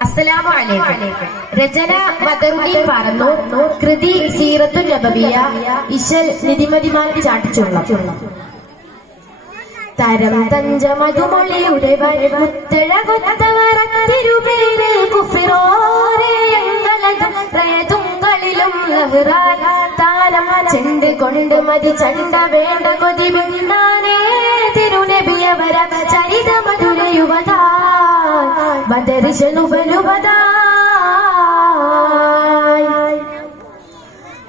അസ്സലാമു അലൈക്കും. രചന ബദറുദ്ദീൻ പറഞ്ഞു. കൃതി സീറത്തുൻ നബവിയ. ഇശൽ നിധിമതിമാൻ ചാട്ടിച്ചുള്ള. തരം തഞ്ച മധുമൊളിയുടെ മുത്തഴകൊത്തവരത്തിരുപേര് കുഫിറോരയങ്ങളിലും താനം ചെണ്ട് കൊണ്ട് മതി ചണ്ട വേണ്ട കൊതി വിണ്ണാനേ തിരുനബിയവര ചരിത മധുര യുവത ബദരിശനു ബലുവതായി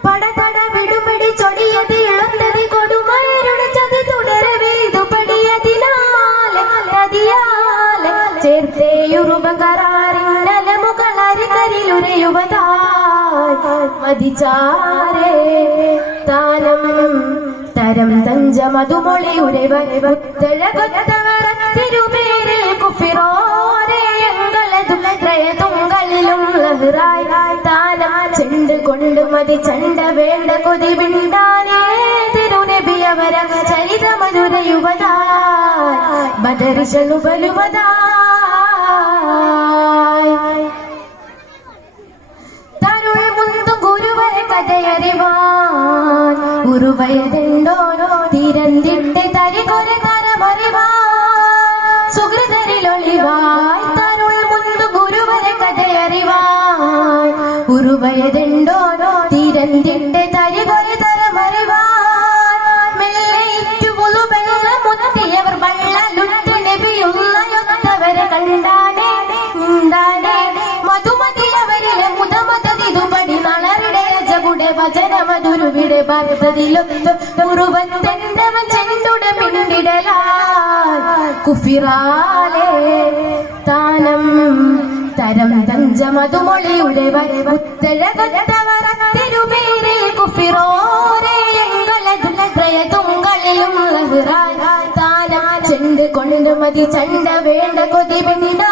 പടതട വിടുപിടി ചൊടിയത് ഇളന്തതി കൊടുമയരുടെ ചതി തുടരവേ ഇതു പടിയതിനാലെ നദിയാലെ ചേർത്തേയുറുപകരാറിന്നല മുകളരികരിലുരയുവതായി മതിചാരേ താനം തരം തഞ്ച മധുമൊളിയുരവൻ മുത്തഴകൊത്തവരത്തിരുപേര് കുഫിറോരയങ്ങളിലും ലഹ്റായി താനം ചെണ്ട് കൊണ്ട് മതി ചണ്ട വേണ്ട കൊതി വിണ്ടാനേ തിരുനബിയവര ചരിത മധുര യുവതായി ബദരിശനു ബലുവതായി തരുൾ മുന്തു ഗുരുവരെ കഥയറിവാൻ ഉറുവയതുണ്ടോരോ തിരന്തിട്ട് തരികൊരു കരമറിവാൻ സുഹൃതരിലൊളിവായി തരുൾ മുന്തു ഗുരുവരെ കഥയറിവാൻ ഉറുവയതുണ്ടോരോ തിരന്തിട്ട് തരികൊരു തരമറിവാൻ മെല്ലയിട്ടുപുതു വെള്ളമുത്തിയവർ വള്ളലുറ്റ് നബിയുള്ളയൊത്തവരെ കണ്ടാനേ ഉണ്ടാനേ മധുമതിയവരിലെ മുതമതതിതുപടി നളരുടെ രജകുടെ വചന മധുരുവിടെ ഭക്തതിലൊത്ത് മുറുവത്തെണ്ടവൻ ചെണ്ടുട മിണ്ടിടലാൽ കുഫിറാലേ താനം തരം തഞ്ച മധുമൊളിയുടെ മുത്തഴകൊത്തവരത്തിരുപേര് കുഫിറോരയങ്ങളിലും ലഹ്റായി താനം ചെണ്ട് കൊണ്ട് മതി ചണ്ട വേണ്ട കൊതി പിണ്ടാ